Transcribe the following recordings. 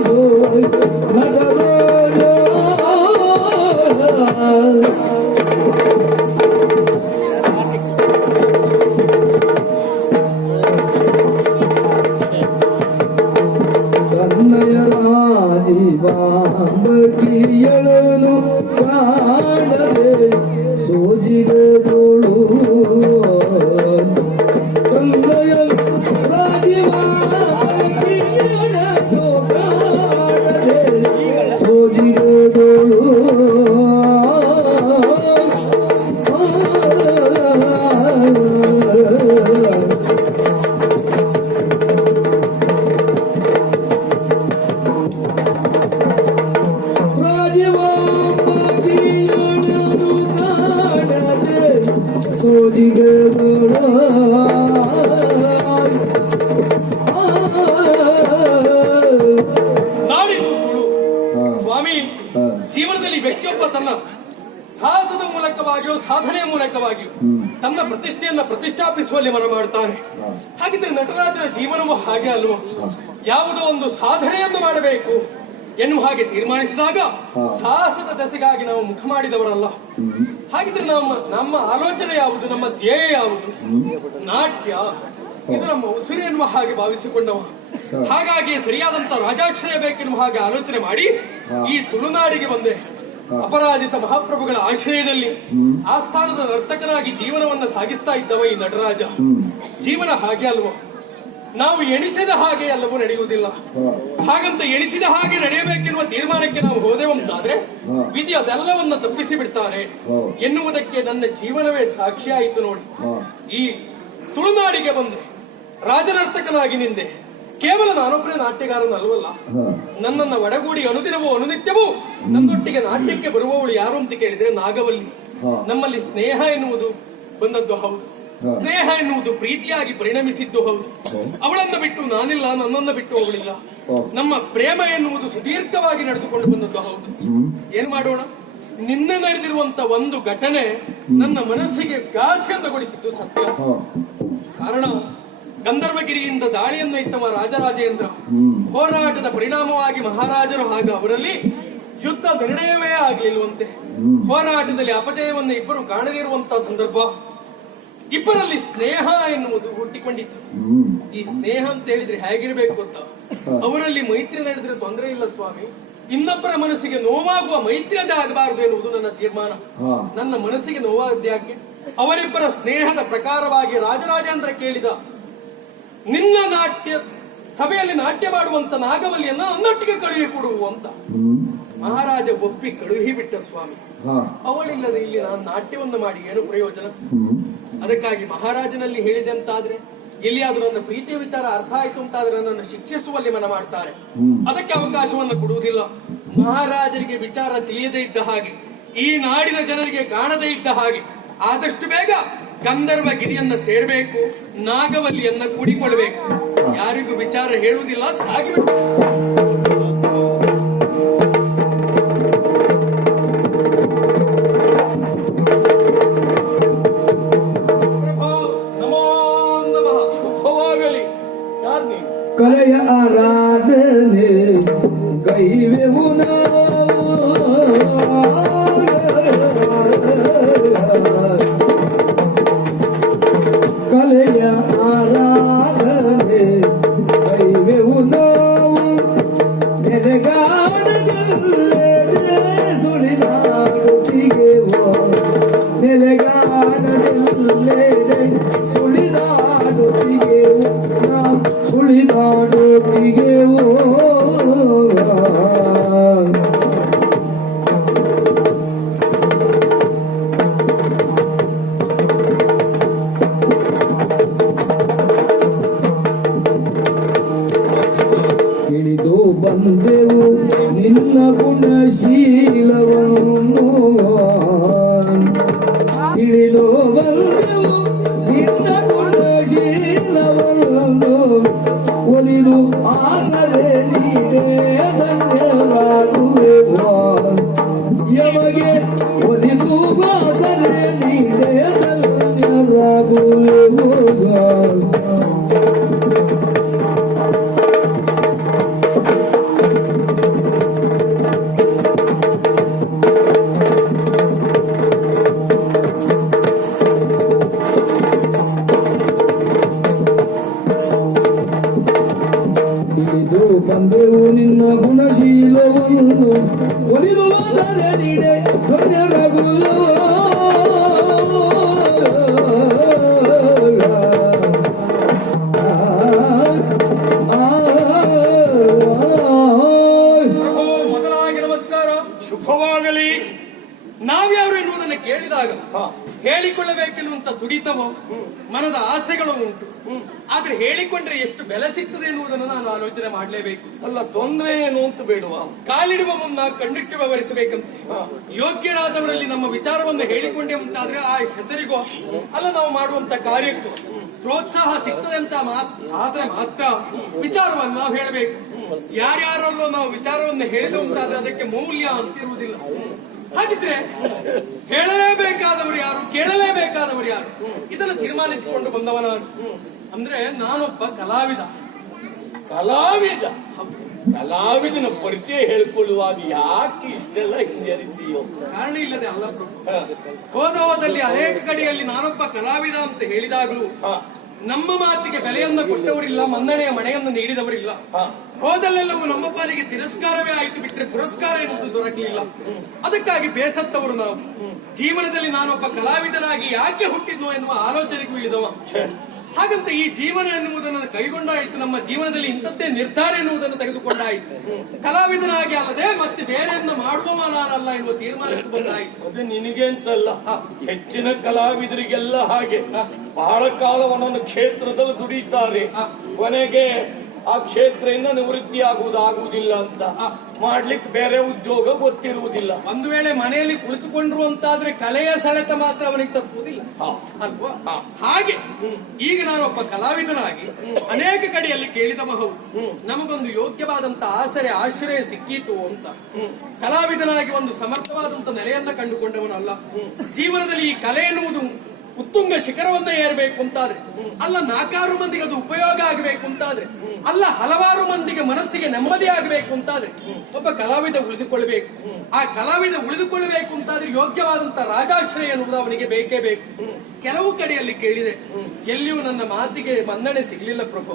Thank. ಮೂಲಕವಾಗಿಯೋ ಸಾಧನೆಯ ಮೂಲಕವಾಗಿಯೋ ತನ್ನ ಪ್ರತಿಷ್ಠೆಯನ್ನ ಪ್ರತಿಷ್ಠಾಪಿಸುವಲ್ಲಿ ಮನ ಮಾಡುತ್ತಾನೆ ಹಾಗಿದ್ರೆ ನಟರಾಜನ ಜೀವನವೂ ಹಾಗೆ ಅಲ್ವೋ? ಯಾವುದೋ ಒಂದು ಸಾಧನೆಯನ್ನು ಮಾಡಬೇಕು ಎನ್ನುವ ಹಾಗೆ ತೀರ್ಮಾನಿಸಿದಾಗ ಸಾಹಸದ ದಸೆಗಾಗಿ ನಾವು ಮುಖ ಮಾಡಿದವರಲ್ಲ. ಹಾಗಿದ್ರೆ ನಮ್ಮ ನಮ್ಮ ಆಲೋಚನೆ ಯಾವುದು? ನಮ್ಮ ಧ್ಯೇಯ ಯಾವುದು? ನಾಟ್ಯ. ಇದು ನಮ್ಮ ಉಸಿರು ಎನ್ನುವ ಹಾಗೆ ಭಾವಿಸಿಕೊಂಡವ. ಹಾಗಾಗಿ ಸರಿಯಾದಂತ ರಾಜಾಶ್ರಯ ಬೇಕೆನ್ನುವ ಹಾಗೆ ಆಲೋಚನೆ ಮಾಡಿ ಈ ತುಳುನಾಡಿಗೆ ಬಂದೆ. ಅಪರಾಜಿತ ಮಹಾಪ್ರಭುಗಳ ಆಶ್ರಯದಲ್ಲಿ ಆಸ್ಥಾನದ ನರ್ತಕನಾಗಿ ಜೀವನವನ್ನ ಸಾಗಿಸ್ತಾ ಇದ್ದವ ಈ ನಟರಾಜ. ಜೀವನ ಹಾಗೆ ಅಲ್ವಾ? ನಾವು ಎಣಿಸಿದ ಹಾಗೆ ಎಲ್ಲವೂ ನಡೆಯುವುದಿಲ್ಲ. ಹಾಗಂತ ಎಣಿಸಿದ ಹಾಗೆ ನಡೆಯಬೇಕೆನ್ನುವ ತೀರ್ಮಾನಕ್ಕೆ ನಾವು ಹೋದೆವಂತಾದ್ರೆ ವಿಧಿ ಅದೆಲ್ಲವನ್ನ ತಪ್ಪಿಸಿ ಬಿಡ್ತಾರೆ. ಎನ್ನುವುದಕ್ಕೆ ನನ್ನ ಜೀವನವೇ ಸಾಕ್ಷಿ ಆಯಿತು ನೋಡಿ. ಈ ತುಳುನಾಡಿಗೆ ಬಂದೆ ರಾಜನರ್ತಕನಾಗಿ ನಿಂದೆ. ಕೇವಲ ನಾನೊಬ್ಬನೇ ನಾಟ್ಯಗಾರನಲ್ವಲ್ಲ ನನ್ನನ್ನ ಒಡಗೂಡಿ ಅನುದಿನವೂ ಅನುನಿತ್ಯವೂ ನನ್ನೊಟ್ಟಿಗೆ ನಾಟ್ಯಕ್ಕೆ ಬರುವವಳು ಯಾರು ಅಂತ ಕೇಳಿದ್ರೆ ನಾಗವಲ್ಲಿ. ನಮ್ಮಲ್ಲಿ ಸ್ನೇಹ ಎನ್ನುವುದು ಬಂದದ್ದು ಹೌದು. ಸ್ನೇಹ ಎನ್ನುವುದು ಪ್ರೀತಿಯಾಗಿ ಪರಿಣಮಿಸಿದ್ದು ಹೌದು. ಅವಳನ್ನ ಬಿಟ್ಟು ನಾನಿಲ್ಲ ನನ್ನನ್ನ ಬಿಟ್ಟು ಅವಳಿಲ್ಲ. ನಮ್ಮ ಪ್ರೇಮ ಎನ್ನುವುದು ಸುದೀರ್ಘವಾಗಿ ನಡೆದುಕೊಂಡು ಬಂದದ್ದು ಹೌದು. ಏನ್ ಮಾಡೋಣ? ನಿನ್ನೆ ನಡೆದಿರುವಂತ ಒಂದು ಘಟನೆ ನನ್ನ ಮನಸ್ಸಿಗೆ ಘಾಸಿಯನ್ನಗೊಳಿಸಿದ್ದು ಸತ್ಯ. ಕಾರಣ ಗಂಧರ್ವಗಿರಿಯಿಂದ ದಾಳಿಯನ್ನ ಇಟ್ಟವ ರಾಜರಾಜೇಂದ್ರ. ಹೋರಾಟದ ಪರಿಣಾಮವಾಗಿ ಮಹಾರಾಜರು ಹಾಗೂ ಅವರಲ್ಲಿ ಯುದ್ಧ ನಿರ್ಣಯವೇ ಆಗ್ಲಿಲ್ವಂತೆ. ಹೋರಾಟದಲ್ಲಿ ಅಪಜಯವನ್ನು ಇಬ್ಬರು ಕಾಣದಿರುವಂತಹ ಸಂದರ್ಭ. ಇಬ್ಬರಲ್ಲಿ ಸ್ನೇಹ ಎನ್ನುವುದು ಹುಟ್ಟಿಕೊಂಡಿತ್ತು. ಈ ಸ್ನೇಹ ಅಂತ ಹೇಳಿದ್ರೆ ಹೇಗಿರ್ಬೇಕು ಅಂತ? ಅವರಲ್ಲಿ ಮೈತ್ರಿ ನಡೆದ್ರೆ ತೊಂದರೆ ಇಲ್ಲ ಸ್ವಾಮಿ. ಇನ್ನೊಬ್ಬರ ಮನಸ್ಸಿಗೆ ನೋವಾಗುವ ಮೈತ್ರಿ ಅದೇ ಆಗಬಾರದು ಎನ್ನುವುದು ನನ್ನ ತೀರ್ಮಾನ. ನನ್ನ ಮನಸ್ಸಿಗೆ ನೋವಾದ್ಯಾಕೆ? ಅವರಿಬ್ಬರ ಸ್ನೇಹದ ಪ್ರಕಾರವಾಗಿ ರಾಜರಾಜೇಂದ್ರ ಕೇಳಿದ ನಿನ್ನ ನಾಟ್ಯ ಸಭೆಯಲ್ಲಿ ನಾಟ್ಯ ಮಾಡುವಂತ ನಾಗವಲಿಯನ್ನ ನನ್ನೊಟ್ಟಿಗೆ ಕಳುಹಿ ಕೊಡು ಅಂತ. ಮಹಾರಾಜ ಒಪ್ಪಿ ಕಳುಹಿ ಬಿಟ್ಟ ಸ್ವಾಮಿ. ಅವಳಿಲ್ಲದೆ ಇಲ್ಲಿ ನಾನು ನಾಟ್ಯವನ್ನು ಮಾಡಿ ಏನು ಪ್ರಯೋಜನ? ಅದಕ್ಕಾಗಿ ಮಹಾರಾಜನಲ್ಲಿ ಹೇಳಿದೆ ಅಂತಾದ್ರೆ ಅದು ನನ್ನ ಪ್ರೀತಿಯ ವಿಚಾರ ಅರ್ಥ ಆಯ್ತು ಅಂತಾದ್ರೆ ನನ್ನನ್ನು ಶಿಕ್ಷಿಸುವಲ್ಲಿ ಮನ ಮಾಡ್ತಾರೆ. ಅದಕ್ಕೆ ಅವಕಾಶವನ್ನು ಕೊಡುವುದಿಲ್ಲ. ಮಹಾರಾಜರಿಗೆ ವಿಚಾರ ತಿಳಿಯದೇ ಇದ್ದ ಹಾಗೆ ಈ ನಾಡಿನ ಜನರಿಗೆ ಕಾಣದೇ ಇದ್ದ ಹಾಗೆ ಆದಷ್ಟು ಬೇಗ ಗಂಧರ್ವ ಗಿರಿಯನ್ನ ಸೇರ್ಬೇಕು ನಾಗವಲ್ಲಿಯನ್ನ ಕೂಡಿಕೊಳ್ಬೇಕು ಯಾರಿಗೂ ವಿಚಾರ ಹೇಳುವುದಿಲ್ಲ ನೀನು ಕಲೆಯ ಆರಾಧನೆ ಕೈವೆವು রে দুলিদা ಹೇಳಿಕೊಳ್ಳಬೇಕೆನ್ನುವಂತ ತುಡಿತವೋ ಮನದ ಆಸೆಗಳು ಉಂಟು. ಆದ್ರೆ ಹೇಳಿಕೊಂಡ್ರೆ ಎಷ್ಟು ಬೆಲೆ ಸಿಗ್ತದೆ ಎನ್ನುವುದನ್ನು ನಾನು ಆಲೋಚನೆ ಮಾಡಲೇಬೇಕು. ಅಲ್ಲ ತೊಂದರೆ ಏನು ಅಂತ ಬೇಡುವ. ಕಾಲಿಡುವ ಮುನ್ನ ಕಣ್ಣಿಟ್ಟು ವ್ಯವಹರಿಸಬೇಕಂತೆ ಯೋಗ್ಯರಾದವರಲ್ಲಿ ನಮ್ಮ ವಿಚಾರವನ್ನು ಹೇಳಿಕೊಂಡೆ ಅಂತಾದ್ರೆ ಆ ಹೆಸರಿಗೋ ಅಲ್ಲ ನಾವು ಮಾಡುವಂತ ಕಾರ್ಯಕ್ಕೂ ಪ್ರೋತ್ಸಾಹ ಸಿಗ್ತದೆ ಅಂತ ಮಾತ್ರ ಆದ್ರೆ ಮಾತ್ರ ವಿಚಾರವನ್ನು ನಾವು ಹೇಳಬೇಕು. ಯಾರ್ಯಾರಲ್ಲೂ ನಾವು ವಿಚಾರವನ್ನು ಹೇಳಿದು ಅಂತಾದ್ರೆ ಅದಕ್ಕೆ ಮೌಲ್ಯ ಅಂತಿರುವುದಿಲ್ಲ. ಹಾಗಿದ್ರೆ ಹೇಳಲೇಬೇಕಾದವರು ಯಾರು? ಕೇಳಲೇಬೇಕಾದವರು ಯಾರು? ಇದನ್ನು ತೀರ್ಮಾನಿಸಿಕೊಂಡು ಬಂದವನ ಅಂದ್ರೆ ನಾನೊಬ್ಬ ಕಲಾವಿದ. ಕಲಾವಿದ. ಕಲಾವಿದನ ಪರಿಚಯ ಹೇಳ್ಕೊಳ್ಳುವಾಗ ಯಾಕೆ ಇಷ್ಟೆಲ್ಲ ಹಿಂಜರಿತೀಯೋ ಕಾರಣ ಇಲ್ಲದೆ ಅಲ್ಲ ಪ್ರಭು ಹ. ಹೋದಲ್ಲಿ ಅನೇಕ ಕಡೆಯಲ್ಲಿ ನಾನೊಬ್ಬ ಕಲಾವಿದ ಅಂತ ಹೇಳಿದಾಗಲೂ. ನಮ್ಮ ಮಾತಿಗೆ ಬೆಲೆಯನ್ನು ಕೊಟ್ಟವರಿಲ್ಲ ಮನ್ನಣೆಯ ಮನೆಯನ್ನು ನೀಡಿದವರಿಲ್ಲ. ಹೋದಲ್ಲೆಲ್ಲವೂ ನಮ್ಮ ಪಾಲಿಗೆ ತಿರಸ್ಕಾರವೇ ಆಯಿತು ಬಿಟ್ಟರೆ ಪುರಸ್ಕಾರ ಎನ್ನುವುದು ದೊರಕಲಿಲ್ಲ. ಅದಕ್ಕಾಗಿ ಬೇಸತ್ತವರು ನಾವು. ಜೀವನದಲ್ಲಿ ನಾನೊಬ್ಬ ಕಲಾವಿದನಾಗಿ ಯಾಕೆ ಹುಟ್ಟಿದ್ನೋ ಎನ್ನುವ ಆಲೋಚನೆಗೂ ಇಳಿದವ. ಹಾಗಂತ ಈ ಜೀವನ ಎನ್ನುವುದನ್ನು ಕೈಗೊಂಡಾಯಿತು. ನಮ್ಮ ಜೀವನದಲ್ಲಿ ಇಂಥದ್ದೇ ನಿರ್ಧಾರ ಎನ್ನುವುದನ್ನು ತೆಗೆದುಕೊಂಡಾಯಿತು. ಕಲಾವಿದನಾಗಿ ಅಲ್ಲದೆ ಮತ್ತೆ ಬೇರೆಯನ್ನ ಮಾಡುವ ನಾನಲ್ಲ ಎನ್ನುವ ತೀರ್ಮಾನಕ್ಕೆ ಬಂದಾಯಿತು. ಅದು ನಿನಗೆ ಅಂತಲ್ಲ. ಹೆಚ್ಚಿನ ಕಲಾವಿದರಿಗೆಲ್ಲ ಹಾಗೆ. ಬಹಳ ಕಾಲ ಒಂದೊಂದು ಕ್ಷೇತ್ರದಲ್ಲಿ ದುಡಿತಾರೆ. ಕೊನೆಗೆ ಆ ಕ್ಷೇತ್ರದಿಂದ ನಿವೃತ್ತಿ ಆಗುವುದು ಆಗುವುದಿಲ್ಲ ಅಂತ ಮಾಡ್ಲಿಕ್ಕೆ ಬೇರೆ ಉದ್ಯೋಗ ಗೊತ್ತಿರುವುದಿಲ್ಲ. ಒಂದು ವೇಳೆ ಮನೆಯಲ್ಲಿ ಕುಳಿತುಕೊಂಡ್ರು ಅಂತಾದ್ರೆ ಕಲೆಯ ಸೆಳೆತ ಮಾತ್ರ ಅವನಿಗೆ ತಪ್ಪುವುದಿಲ್ಲ. ಅಲ್ವಾ? ಹಾಗೆ ಈಗ ನಾನೊಬ್ಬ ಕಲಾವಿದನಾಗಿ ಅನೇಕ ಕಡೆಯಲ್ಲಿ ಕೇಳಿದಬಹುದು ನಮಗೊಂದು ಯೋಗ್ಯವಾದಂತ ಆಸರೆ ಆಶ್ರಯ ಸಿಕ್ಕೀತು ಅಂತ. ಕಲಾವಿದನಾಗಿ ಒಂದು ಸಮರ್ಥವಾದಂತ ನೆಲೆಯನ್ನ ಕಂಡುಕೊಂಡವನಲ್ಲ. ಜೀವನದಲ್ಲಿ ಈ ಕಲೆ ಎನ್ನುವುದು ಉತ್ತುಂಗ ಶಿಖರವನ್ನ ಏರಬೇಕು ಅಂತಾದ್ರೆ ಅಲ್ಲ ನಾಲ್ಕಾರು ಮಂದಿಗೆ ಅದು ಉಪಯೋಗ ಆಗಬೇಕು ಅಂತಾದ್ರೆ ಅಲ್ಲ ಹಲವಾರು ಮಂದಿಗೆ ಮನಸ್ಸಿಗೆ ನೆಮ್ಮದಿ ಆಗಬೇಕು ಅಂತಾದ್ರೆ ಒಬ್ಬ ಕಲಾವಿದ ಉಳಿದುಕೊಳ್ಬೇಕು. ಆ ಕಲಾವಿದ ಉಳಿದುಕೊಳ್ಬೇಕು ಅಂತಾದ್ರೆ ಯೋಗ್ಯವಾದಂತ ರಾಜಾಶ್ರಯ ಎನ್ನುವುದು ಅವನಿಗೆ ಬೇಕೇ ಬೇಕು. ಕೆಲವು ಕಡೆಯಲ್ಲಿ ಕೇಳಿದೆ ಎಲ್ಲಿಯೂ ನನ್ನ ಮಾತಿಗೆ ಮನ್ನಣೆ ಸಿಗ್ಲಿಲ್ಲ ಪ್ರಭು.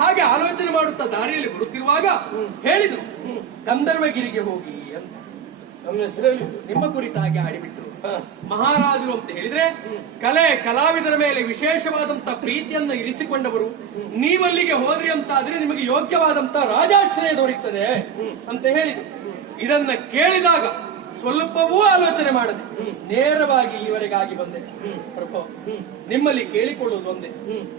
ಹಾಗೆ ಆಲೋಚನೆ ಮಾಡುತ್ತಾ ದಾರಿಯಲ್ಲಿ ಬರುತ್ತಿರುವಾಗ ಹೇಳಿದ್ರು ಗಂಧರ್ವಗಿರಿಗೆ ಹೋಗಿ ಅಂತ. ನಮ್ಮ ಹೆಸರು ನಿಮ್ಮ ಕುರಿತಾಗಿ ಆಡಿಬಿಟ್ಟು. ಮಹಾರಾಜರು ಅಂತ ಹೇಳಿದ್ರೆ, ಕಲೆ ಕಲಾವಿದರ ಮೇಲೆ ವಿಶೇಷವಾದಂತ ಪ್ರೀತಿಯನ್ನ ಇರಿಸಿಕೊಂಡವರು. ನೀವಲ್ಲಿಗೆ ಹೋದ್ರಿ ಅಂತ ಆದ್ರೆ ನಿಮಗೆ ಯೋಗ್ಯವಾದಂತ ರಾಜಾಶ್ರಯ ದೊರೆಯುತ್ತದೆ ಅಂತ ಹೇಳಿದ್ರು. ಇದನ್ನ ಕೇಳಿದಾಗ ಸ್ವಲ್ಪವೂ ಆಲೋಚನೆ ಮಾಡದೆ ನೇರವಾಗಿ ಇಲ್ಲಿವರೆಗಾಗಿ ಬಂದೆ. ಪ್ರಭು, ನಿಮ್ಮಲ್ಲಿ ಕೇಳಿಕೊಳ್ಳುವುದು ಒಂದೇ.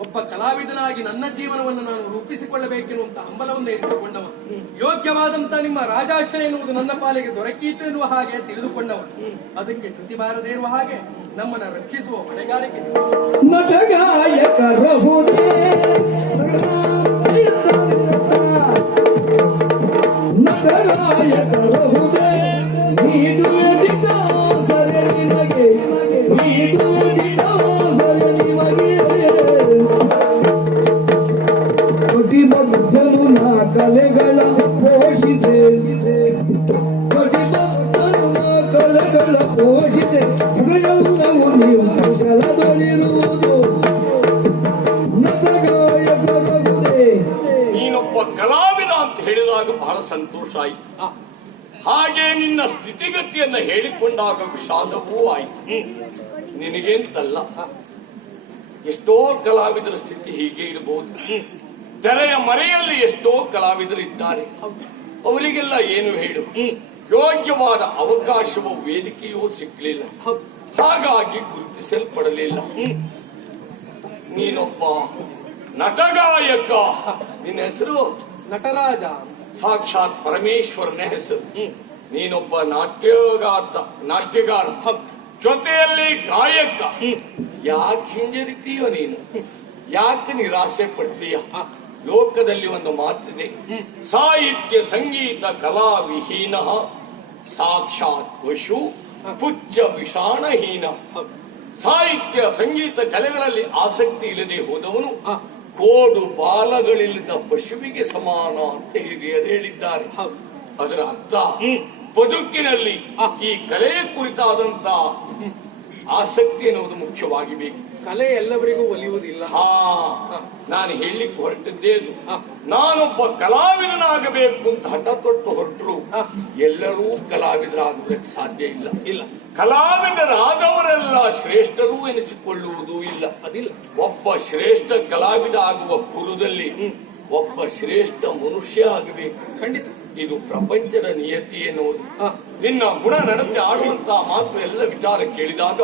ಒಬ್ಬ ಕಲಾವಿದನಾಗಿ ನನ್ನ ಜೀವನವನ್ನು ನಾನು ರೂಪಿಸಿಕೊಳ್ಳಬೇಕೆನ್ನುವಂತ ಹಂಬಲವನ್ನು ಇರಿಸಿಕೊಂಡವ ಯೋಗ್ಯವಾದಂತ ನಿಮ್ಮ ರಾಜಾಶ್ರಯ ಎನ್ನುವುದು ನನ್ನ ಪಾಲಿಗೆ ದೊರಕೀತು ಎನ್ನುವ ಹಾಗೆ ತಿಳಿದುಕೊಂಡವ. ಅದಕ್ಕೆ ಚ್ಯುತಿ ಬಾರದೇ ಇರುವ ಹಾಗೆ ನಮ್ಮನ್ನ ರಕ್ಷಿಸುವ ಹೊಣೆಗಾರಿಕೆ. ಪೋಷಿಸೆ ಇದೆಲ್ಲವೂ ನೀವು ಕುಶಲದೊಳಿರುವುದು ನಟಗಾಯಕರಹುದೇ ನೀನೊಬ್ಬ ಕಲಾವಿದ ಅಂತ ಹೇಳಿದಾಗ ಬಹಳ ಸಂತೋಷ ಆಯ್ತು. ಹಾಗೆ ನಿನ್ನ ಸ್ಥಿತಿಗತಿಯನ್ನ ಹೇಳಿಕೊಂಡಾಗ ವಿಷಾದವೂ ಆಯ್ತು. ನಿನಗೆಂತಲ್ಲ. ಎಷ್ಟೋ ಕಲಾವಿದರ ಸ್ಥಿತಿ ಹೀಗೆ ಇರಬಹುದು ತೆರೆಯ ಮರೆಯಲ್ಲಿ ಎಷ್ಟೋ ಕಲಾವಿದರು ಇದ್ದಾರೆ ಅವರಿಗೆಲ್ಲ ಏನು ಹೇಳು. ಯೋಗ್ಯವಾದ ಅವಕಾಶವೂ ವೇದಿಕೆಯೂ ಸಿಕ್ಕಲಿಲ್ಲ ಹಾಗಾಗಿ ಗುರುತಿಸಲ್ಪಡಲಿಲ್ಲ. ನೀನೊಬ್ಬ ನಟಗಾಯಕ. ನಿನ್ನ ಹೆಸರು? ನಟರಾಜ. ಸಾಕ್ಷಾತ್ ಪರಮೇಶ್ವರನ ಹೆಸರು. ನೀನೊಬ್ಬ ನಾಟ್ಯಗಾರ್ಥ ನಾಟ್ಯಗಾರ. ಜೊತೆಯಲ್ಲಿ ಗಾಯಕ. ಯಾಕೆ ಹಿಂಜರಿತೀಯೋ ನೀನು? ಯಾಕೆ ನಿರಾಸೆ ಪಡ್ತೀಯ? ಲೋಕದಲ್ಲಿ ಒಂದು ಮಾತಿದೆ. ಸಾಹಿತ್ಯ ಸಂಗೀತ ಕಲಾ ವಿಹೀನ ಸಾಕ್ಷಾತ್ ಪಶು ಪುಚ್ಚ ವಿಷಾಣಹೀನ. ಸಾಹಿತ್ಯ ಸಂಗೀತ ಕಲೆಗಳಲ್ಲಿ ಆಸಕ್ತಿ ಇಲ್ಲದೆ ಹೋದವನು ಕೋಡು ಬಾಲಗಳಿಲ್ಲದ ಪಶುವಿಗೆ ಸಮಾನ ಅಂತ ಹಿರಿಯರು ಹೇಳಿದ್ದಾರೆ? ಅದರ ಅರ್ಥ ಬದುಕಿನಲ್ಲಿ ಈ ಕಲೆಯ ಕುರಿತಾದಂತ ಆಸಕ್ತಿ ಎನ್ನುವುದು ಮುಖ್ಯವಾಗಿ ಬೇಕು. ಕಲೆ ಎಲ್ಲವರಿಗೂ ಒಲಿಯುವುದಿಲ್ಲ. ಹಾ ನಾನು ಹೇಳಲಿಕ್ಕೆ ಹೊರಟಿದ್ದೇ ಅದು ಹಾ. ನಾನೊಬ್ಬ ಕಲಾವಿದನಾಗಬೇಕು ಅಂತ ಹಠ ತೊಟ್ಟು ಹೊರಟರು. ಎಲ್ಲರೂ ಕಲಾವಿದರಾಗುವುದಕ್ಕೆ ಸಾಧ್ಯ ಇಲ್ಲ. ಇಲ್ಲ. ಕಲಾವಿದರಾದವರೆಲ್ಲ ಶ್ರೇಷ್ಠರು ಎನಿಸಿಕೊಳ್ಳುವುದು ಇಲ್ಲ. ಅದಿಲ್ಲ. ಒಬ್ಬ ಶ್ರೇಷ್ಠ ಕಲಾವಿದ ಆಗುವ ಪೂರ್ವದಲ್ಲಿ ಒಬ್ಬ ಶ್ರೇಷ್ಠ ಮನುಷ್ಯ ಆಗಬೇಕು. ಖಂಡಿತ. ಇದು ಪ್ರಪಂಚದ ನಿಯತಿ ಎನ್ನುವುದು. ನಿನ್ನ ಗುಣ ನಡತೆ ಆಡುವಂತಹ ಮಾತು ಎಲ್ಲ ವಿಚಾರ ಕೇಳಿದಾಗ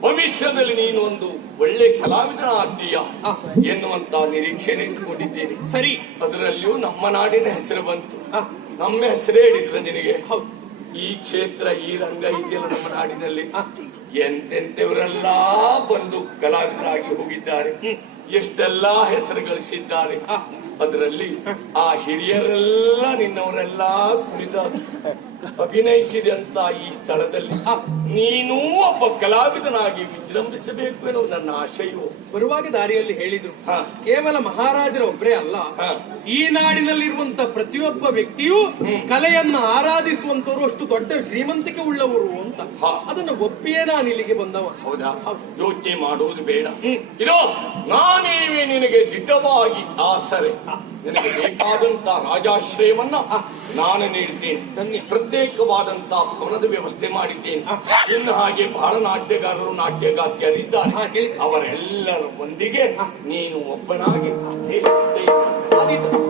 ಭವಿಷ್ಯದಲ್ಲಿ ನೀನು ಒಂದು ಒಳ್ಳೆ ಕಲಾವಿದನ ಆಗ್ತೀಯ ಹಾ. ಎನ್ನುವಂತ ನಿರೀಕ್ಷೆ ಇಟ್ಟುಕೊಂಡಿದ್ದೇನೆ ಸರಿ. ಅದರಲ್ಲಿಯೂ ನಮ್ಮ ನಾಡಿನ ಹೆಸರು ಬಂತು. ನಮ್ಮ ಹೆಸರೇ ಹೇಳಿದ್ರೆ ನಿನಗೆ. ಈ ಕ್ಷೇತ್ರ ಈ ರಂಗ ಇದೆಯಲ್ಲ ನಮ್ಮ ನಾಡಿನಲ್ಲಿ. ಹಾ. ಎಂತೆಂತೆವರೆಲ್ಲ ಬಂದು ಕಲಾವಿದರಾಗಿ ಹೋಗಿದ್ದಾರೆ. ಎಷ್ಟೆಲ್ಲಾ ಹೆಸರು ಗಳಿಸಿದ್ದಾರೆ. ಅದರಲ್ಲಿ ಆ ಹಿರಿಯರೆಲ್ಲ ನಿನ್ನವರೆಲ್ಲ ಕುಳಿತ ಅಭಿನಯಿಸಿದಂತ ಈ ಸ್ಥಳದಲ್ಲಿ. ನೀನೂ ಒಬ್ಬ ಕಲಾವಿದನಾಗಿ ವಿಜೃಂಭಿಸಬೇಕು ಎನ್ನುವುದು ನನ್ನ ಆಶಯವು ಬರುವಾಗ ದಾರಿಯಲ್ಲಿ ಹೇಳಿದ್ರು. ಕೇವಲ ಮಹಾರಾಜರ ಒಬ್ಬರೇ ಅಲ್ಲ. ಈ ನಾಡಿನಲ್ಲಿರುವಂತ ಪ್ರತಿಯೊಬ್ಬ ವ್ಯಕ್ತಿಯೂ ಕಲೆಯನ್ನ ಆರಾಧಿಸುವಂತವರು ಅಷ್ಟು ದೊಡ್ಡ ಶ್ರೀಮಂತಿಕೆ ಉಳ್ಳವರು ಅಂತ. ಅದನ್ನು ಒಪ್ಪಿಯೇ ನಾನು ಇಲ್ಲಿಗೆ ಬಂದವ ಹೌದಾ ಹೌದು. ಯೋಚನೆ ಮಾಡುವುದು ಬೇಡ ಇರೋ ನಾನೇ ನಿನಗೆ ದಿಟ್ಟವಾಗಿ ಆಸರೆ ನಿನಗೆ ಬೇಕಾದಂತ ರಾಜಾಶ್ರಯವನ್ನ ನಾನು ನೀಡಿದ್ದೇನೆ. ಪ್ರತ್ಯೇಕವಾದಂತಹ ಭವನದ ವ್ಯವಸ್ಥೆ ಮಾಡಿದ್ದೇನೆ. ಇನ್ನು ಹಾಗೆ ಬಹಳ ನಾಟ್ಯಗಾರರು ನಾಟ್ಯಗಾತಿಯರಿದ್ದಾರೆ. ಅವರೆಲ್ಲರ ಒಂದಿಗೆ ನೀನು ಒಬ್ಬನಾಗಿ ಆದೀತು